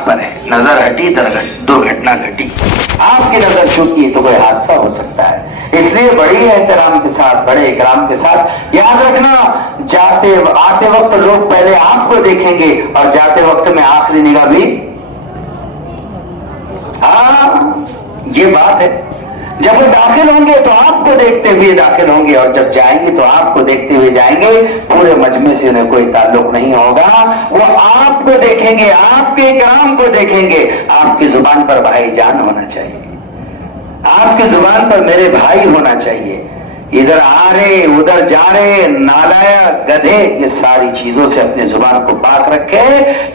पर है, नजर हटी दुर्घटना घटी, आपकी नजर चूकी तो कोई हादसा हो सकता है। इसलिए बड़ी एहतराम के साथ, बड़े इकराम के साथ याद रखना, जाते आते वक्त लोग पहले आपको देखेंगे और जाते वक्त में आखिरी निगाह भी, हाँ ये बात है। जब वो दाखिल होंगे तो आपको देखते हुए दाखिल होंगे और जब जाएंगे तो आपको देखते हुए जाएंगे। पूरे मजमे से उन्हें कोई ताल्लुक नहीं होगा, वो आपको देखेंगे, आपके इकराम को देखेंगे। आपकी जुबान पर भाईजान होना चाहिए, आपकी जुबान पर मेरे भाई होना चाहिए। इधर आ रहे उधर जा रहे, नालायक गधे, ये सारी चीजों से अपने जुबान को पाक रखे।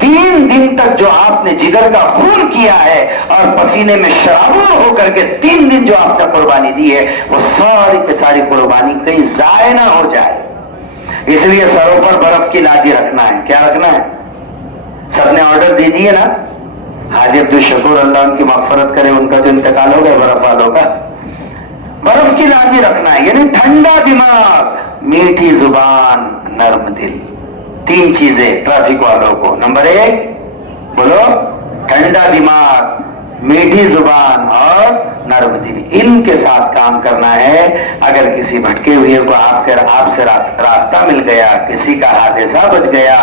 3 दिन तक जो आपने जिगर का खून किया है और पसीने में शराबूर होकर के 3 दिन जो आपने कुर्बानी दी है, वो सारी की सारी कुर्बानी कहीं जाया ना हो जाए। इसलिए सरों पर बर्फ की लादी रखना है। क्या रखना है? सबने ऑर्डर दे दिए ना। हाजी अब्दुल शकूर, अल्लाह उनकी मगफरत करे, उनका तो इंतकाल हो गया बर्फ वालों का। बर्फ की लादी रखना है, यानी ठंडा दिमाग, मीठी जुबान, नर्म दिल। 3 चीजें ट्रैफिक वालों को। नंबर 1 बोलो, ठंडा दिमाग, मीठी जुबान और नर्म दिल, इनके साथ काम करना है। अगर किसी भटके हुए को आपसे रास्ता मिल गया, किसी का हादसा बच गया,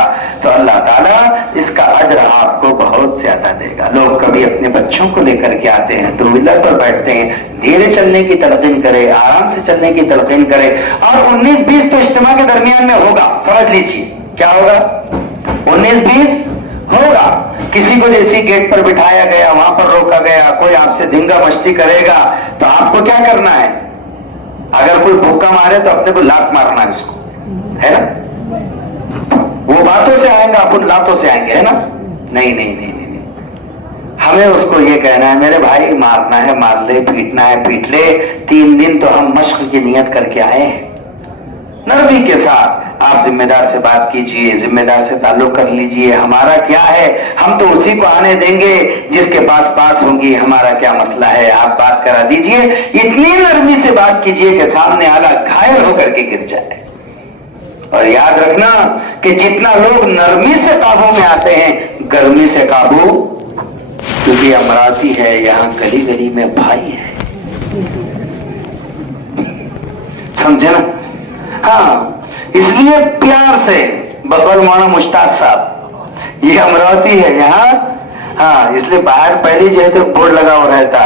तो अल्लाह ताला इसका अजर आपको बहुत ज्यादा देगा। लोग कभी अपने बच्चों को लेकर के आते हैं, 2 व्हीलर पर बैठते हैं, धीरे चलने की तलकीन करे, आराम से चलने की तलकीन करे, और 19-20 तो इज्तिमा के दरमियान में होगा। समझ लीजिए क्या होगा, 19-20 होगा। किसी को जैसी गेट पर बिठाया गया, वहां पर रोका गया, कोई आपसे धिंगा मस्ती करेगा, तो आपको क्या करना है? अगर कोई भूखा मारे तो अपने को लात मारना है इसको, है ना? वो बातों से आएगा, अपन लातों से आएंगे, है ना? नहीं नहीं नहीं नहीं, हमें उसको ये कहना है, मेरे भाई मारना है मार ले, पीटना है पीट ले। 3 दिन तो हम मश्क की नियत करके आए हैं। नरमी के साथ आप जिम्मेदार से बात कीजिए, जिम्मेदार से ताल्लुक कर लीजिए। हमारा क्या है, हम तो उसी को आने देंगे जिसके पास होंगी। हमारा क्या मसला है, आप बात करा दीजिए। इतनी नरमी से बात कीजिए कि सामने वाला घायल होकर के गिर जाए। और याद रखना कि जितना लोग नरमी से काबू में आते हैं, गर्मी से काबू, क्योंकि अमराती है, यहाँ गली गली में भाई है, समझे ना? हाँ, इसलिए प्यार से बबर माना मुश्ताक साहब, ये अमरावती है यहाँ। हाँ, इसलिए बाहर पहले जो है तो बोर्ड लगा हुआ रहता,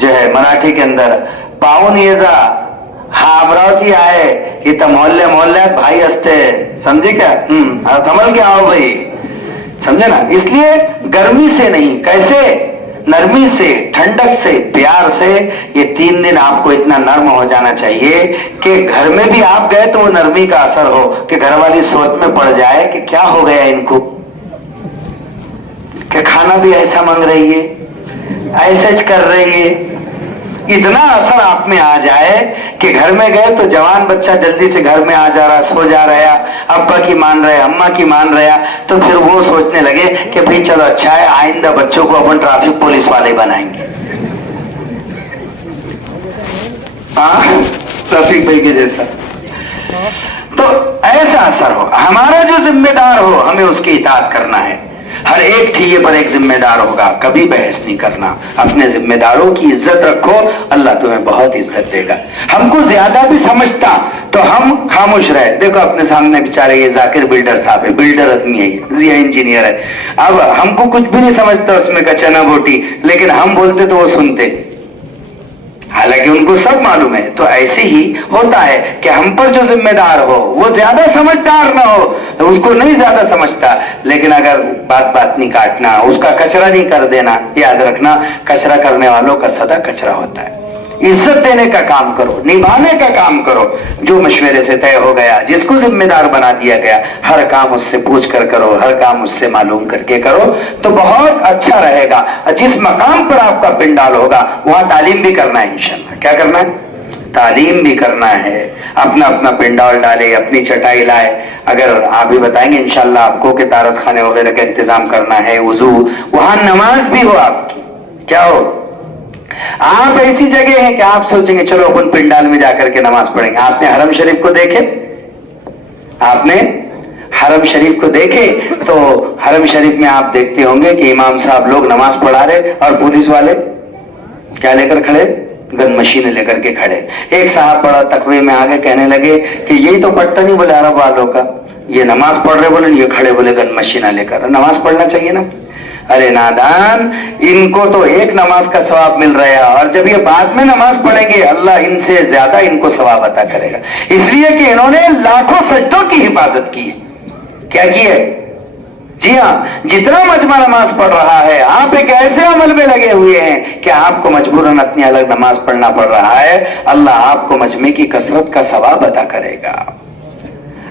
जो है मराठी के अंदर, पाऊन ये जा, हाँ अमरावती आए, ये तो मोहल्ले मोहल्ले भाई हंसते, समझे क्या? संभल के आओ भाई, समझे ना? इसलिए गर्मी से नहीं, कैसे? नरमी से, ठंडक से, प्यार से। ये 3 दिन आपको इतना नर्म हो जाना चाहिए कि घर में भी आप गए तो वो नरमी का असर हो, कि घर वाली सोच में पड़ जाए कि क्या हो गया इनको, कि खाना भी ऐसा मांग रही है, ऐसे कर रही है। इतना असर आप में आ जाए कि घर में गए तो जवान बच्चा जल्दी से घर में आ जा रहा, सो जा रहा, अब्बा की मान रहे, अम्मा की मान रहा, तो फिर वो सोचने लगे कि भाई चलो अच्छा है, आइंदा बच्चों को अपन ट्रैफिक पुलिस वाले बनाएंगे। हाँ, ट्रैफिक भाई के जैसा। तो ऐसा असर हो, हमारा जो जिम्मेदार हो हमें उसकी इताअत करना है। हर एक ठीके पर एक जिम्मेदार होगा, कभी बहस नहीं करना। अपने जिम्मेदारों की इज्जत रखो, अल्लाह तुम्हें बहुत इज्जत देगा। हमको ज्यादा भी समझता तो हम खामोश रहे। देखो अपने सामने बेचारे ये जाकिर बिल्डर साहब है, बिल्डर आदमी है, ये इंजीनियर है। अब हमको कुछ भी नहीं समझता उसमें का चना बोटी, लेकिन हम बोलते तो वो सुनते, हालांकि उनको सब मालूम है। तो ऐसे ही होता है कि हम पर जो जिम्मेदार हो वो ज्यादा समझदार ना हो, उसको नहीं ज्यादा समझता, लेकिन अगर बात नहीं काटना, उसका कचरा नहीं कर देना। याद रखना, कचरा करने वालों का सदा कचरा होता है। इज्जत देने का काम करो, निभाने का काम करो। जो मशवरे से तय हो गया, जिसको जिम्मेदार बना दिया गया, हर काम उससे पूछ कर करो, हर काम उससे मालूम करके करो, तो बहुत अच्छा रहेगा। जिस मकाम पर आपका पिंडाल होगा वहां तालीम भी करना है इंशाल्लाह। क्या करना है? तालीम भी करना है। अपना अपना पिंडाल डाले, अपनी चटाई लाए। अगर आप भी बताएंगे इंशाल्लाह आपको कि तारत खाने वगैरह का इंतजाम करना है, वुजू, वहां नमाज भी हो आपकी। क्या हो? आप ऐसी जगह है कि आप सोचेंगे चलो अपन पिंडाल में जाकर के नमाज पढ़ेंगे। आपने हरम शरीफ को देखे? आपने हरम शरीफ को देखे तो हरम शरीफ में आप देखते होंगे कि इमाम साहब लोग नमाज पढ़ा रहे और पुलिस वाले क्या लेकर खड़े, गन मशीनें लेकर के खड़े। एक साहब बड़ा तकवे में आगे कहने लगे कि यही तो पट्टा नहीं बोले अरब वालों का, ये नमाज पढ़ रहे बोले, ये खड़े बोले गन मशीना लेकर। नमाज पढ़ना चाहिए ना। अरे नादान, इनको तो एक नमाज का सवाब मिल रहा है और जब ये बाद में नमाज पढ़ेंगे अल्लाह इनसे ज्यादा इनको सवाब अता करेगा, इसलिए कि इन्होंने लाखों सजदों की हिफाजत की है। क्या की है? जी हाँ, जितना मजमा नमाज पढ़ रहा है, आप एक ऐसे अमल में लगे हुए हैं कि आपको मजबूरन अपनी अलग नमाज पढ़ना पड़ रहा है, अल्लाह आपको मजमे की कसरत का सवाब अता करेगा।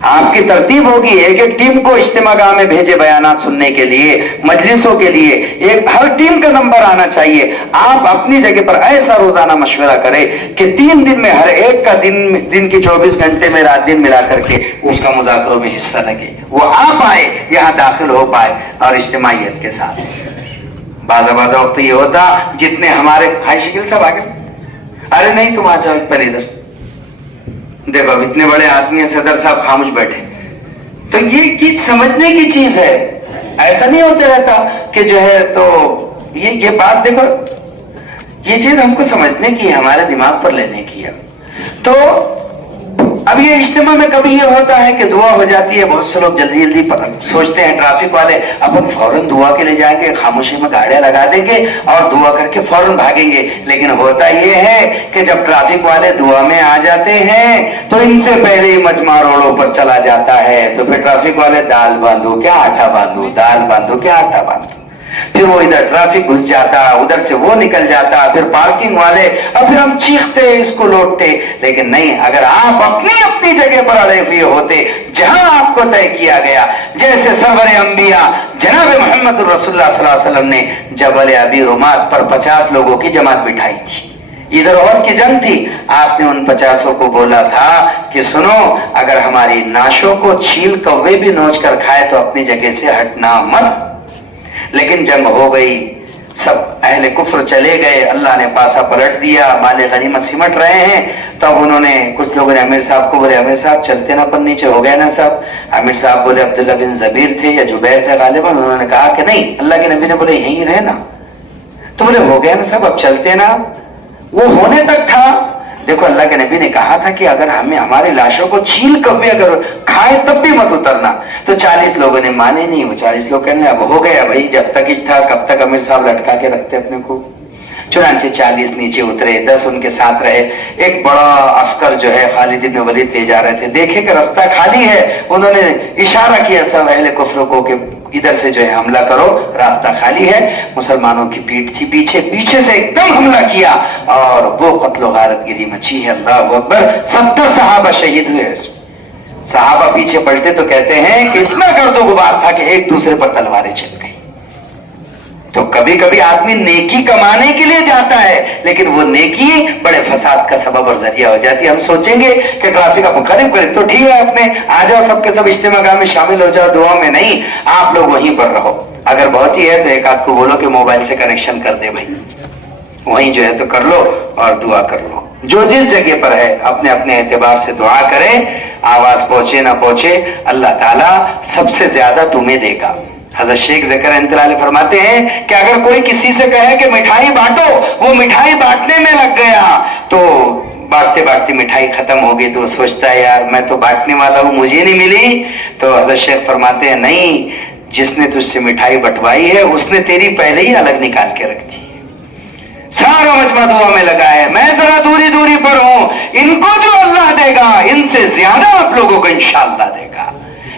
आपकी तरतीब होगी, एक एक टीम को इज्तिमागाह में भेजे बयानात सुनने के लिए, मजलिसों के लिए, एक हर टीम का नंबर आना चाहिए। आप अपनी जगह पर ऐसा रोजाना मशवरा करें कि 3 दिन में हर एक का दिन की 24 घंटे में रात दिन मिला करके उसका मुज़ाकरों में हिस्सा लगे, वो आ पाए, यहाँ दाखिल हो पाए और इज्तिमाइयत के साथ। बाजा वक्त ये होता जितने हमारे भाई शकील साहब आगे, अरे नहीं तुम आ जाओ पर इधर देखो, अब इतने बड़े आदमी है, सदर साहब खामोश बैठे, तो ये समझने की चीज है। ऐसा नहीं होते रहता कि जो है तो ये बात देखो, ये चीज हमको समझने की है, हमारे दिमाग पर लेने की है। तो अब ये इज्तिमा में कभी ये होता है कि दुआ हो जाती है, बहुत से लोग जल्दी जल्दी सोचते हैं, ट्रैफिक वाले अपन फौरन दुआ के लिए जाएंगे, खामोशी में गाड़ियां लगा देंगे और दुआ करके फौरन भागेंगे। लेकिन होता ये है कि जब ट्रैफिक वाले दुआ में आ जाते हैं तो इनसे पहले ही मजमा रोडों पर चला जाता है, तो फिर ट्रैफिक वाले दाल बांधो क्या आटा बांधो, दाल बांधो क्या आटा बांधो, फिर वो इधर ट्रैफिक घुस जाता, उधर से वो निकल जाता, फिर पार्किंग वाले, और फिर हम चीखते इसको लौटते। लेकिन नहीं, अगर आप अपनी अपनी जगह पर अड़े हुए होते जहां आपको तय किया गया, जैसे सरवर अंबिया जनाब मोहम्मद रसूलुल्लाह सल्लल्लाहु अलैहि वसल्लम ने जबल अबी रुमात पर 50 लोगों की जमात बिठाई थी, इधर और की जंग थी। आपने उन 50 को बोला था कि सुनो, अगर हमारी नाशों को चील कौवे भी नोच कर खाए तो अपनी जगह से हटना मत। लेकिन जंग हो गई, सब अहले कुफ्र चले गए, अल्लाह ने पासा पलट दिया, माले गनीमत सिमट रहे हैं। तब उन्होंने, कुछ लोगों ने अमीर साहब को बोले, अमीर साहब चलते ना, अपन नीचे हो गए ना साहब। अमीर साहब बोले अब्दुल्ला बिन जबीर थे या जुबैर थे गालिबन, उन्होंने कहा कि नहीं, अल्लाह के नबी ने बोले यहीं रहे ना, तो बोले हो गया ना सब, अब चलते ना। वो होने तक था। देखो, अल्लाह के नबी ने कहा था कि अगर हमें हमारी लाशों को चील कौवे अगर खाए तब भी मत उतरना। तो 40 लोगों ने माने नहीं। वो 40 लोग कहने अब हो गया भाई, जब तक ही था कब तक अमीर साहब लटका के रखते अपने को। चुनांचे 40 नीचे उतरे, 10 उनके साथ रहे। एक बड़ा अस्कर जो है खालिद इब्न वलीद ले जा रहे थे, देखे कि रास्ता खाली है, उन्होंने इशारा किया सब अहले कुफ्र को कि इधर से जो है हमला करो, रास्ता खाली है। मुसलमानों की पीठ थी पीछे, पीछे से एकदम हमला किया और वो कत्लो गारत गिरी मची है। अल्लाह अकबर। 70 सहाबा शहीद हुए। सहाबा पीछे पलटे तो कहते हैं कि इतना गर्दो गुबार था कि एक दूसरे पर तलवारें चल गई। तो कभी कभी आदमी नेकी कमाने के लिए जाता है, लेकिन वो नेकी बड़े फसाद का सबब और जरिया हो जाती है। हम सोचेंगे कि ट्रैफिक आप करीब करीब तो ठीक है, अपने आ जाओ सबके सब इज्तिमागाह में शामिल हो जाओ, दुआ में नहीं, आप लोग वहीं पर रहो। अगर बहुत ही है तो एक आध को बोलो कि मोबाइल से कनेक्शन कर दे भाई, वहीं जो है तो कर लो और दुआ कर लो। जो जिस जगह पर है अपने अपने एतबार से दुआ करें, आवाज पहुंचे ना पहुंचे, अल्लाह ताला सबसे ज्यादा तुम्हें देगा। हज़रत शेख ज़कर इंतलाल फरमाते हैं कि अगर कोई किसी से कहे कि मिठाई बांटो, वो मिठाई बांटने में लग गया, तो बांटते बांटते मिठाई खत्म हो गई, तो सोचता है यार मैं तो बांटने वाला हूं, मुझे नहीं मिली। तो हज़रत शेख फरमाते हैं नहीं, जिसने तुझसे मिठाई बंटवाई है उसने तेरी पहले ही अलग निकाल के रख दी। सारा मजमा दुआ में लगा है, मैं जरा दूरी दूरी पर हूं, इनको जो अल्लाह देगा इनसे ज्यादा आप लोगों को इंशाअल्लाह देगा।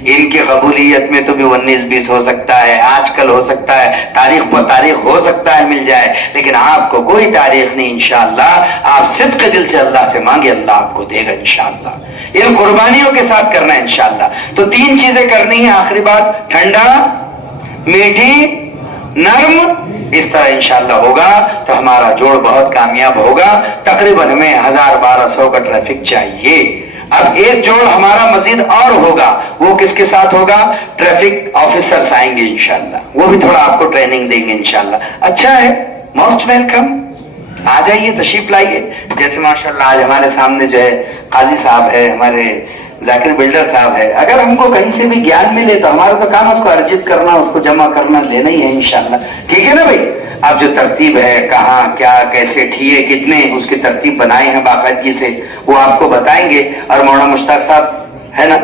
इनकी कबूलियत में तो भी 19-20 हो सकता है, आजकल हो सकता है, तारीख पर तारीख हो सकता है मिल जाए, लेकिन आपको कोई तारीख नहीं। इंशाअल्लाह आप सिद्क दिल से अल्लाह से मांगे, अल्लाह आपको देगा इंशाअल्लाह। इन कुर्बानियों के साथ करना है इंशाअल्लाह। तो 3 चीजें करनी है। आखिरी बात, ठंडा, मीठी, नर्म, इस तरह इंशाअल्लाह होगा तो हमारा जोड़ बहुत कामयाब होगा। तकरीबन हमें 1000-1200 का ट्रैफिक चाहिए। अब एक जोड़ हमारा मजीद और होगा, वो किसके साथ होगा? ट्रैफिक ऑफिसर्स आएंगे इंशाअल्लाह, वो भी थोड़ा आपको ट्रेनिंग देंगे इंशाअल्लाह। अच्छा है, मोस्ट वेलकम, आ जाइए, तशरीफ लाइए। जैसे माशाअल्लाह आज हमारे सामने जो है काजी साहब है, हमारे जाकिर बिल्डर साहब है। अगर हमको कहीं से भी ज्ञान मिले तो हमारा तो काम उसको अर्जित करना, उसको जमा करना, लेना ही है इंशाल्लाह। ठीक है ना भाई? अब जो तरतीब है, कहाँ क्या कैसे ठिए कितने, उसकी तरतीब बनाए हैं बाकायदगी से, वो आपको बताएंगे। और मौलाना मुश्ताक साहब है ना,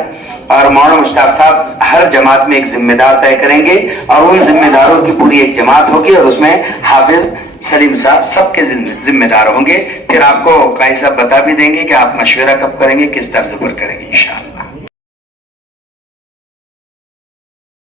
और मौलाना मुश्ताक साहब हर जमात में एक जिम्मेदार तय करेंगे और उन जिम्मेदारों की पूरी एक जमात होगी और उसमें हाफिज सलीम साहब सबके जिम्मेदार होंगे। फिर आपको काई साहब बता भी देंगे कि आप मशवरा कब करेंगे, किस तर्ज पर करेंगे इंशाअल्लाह।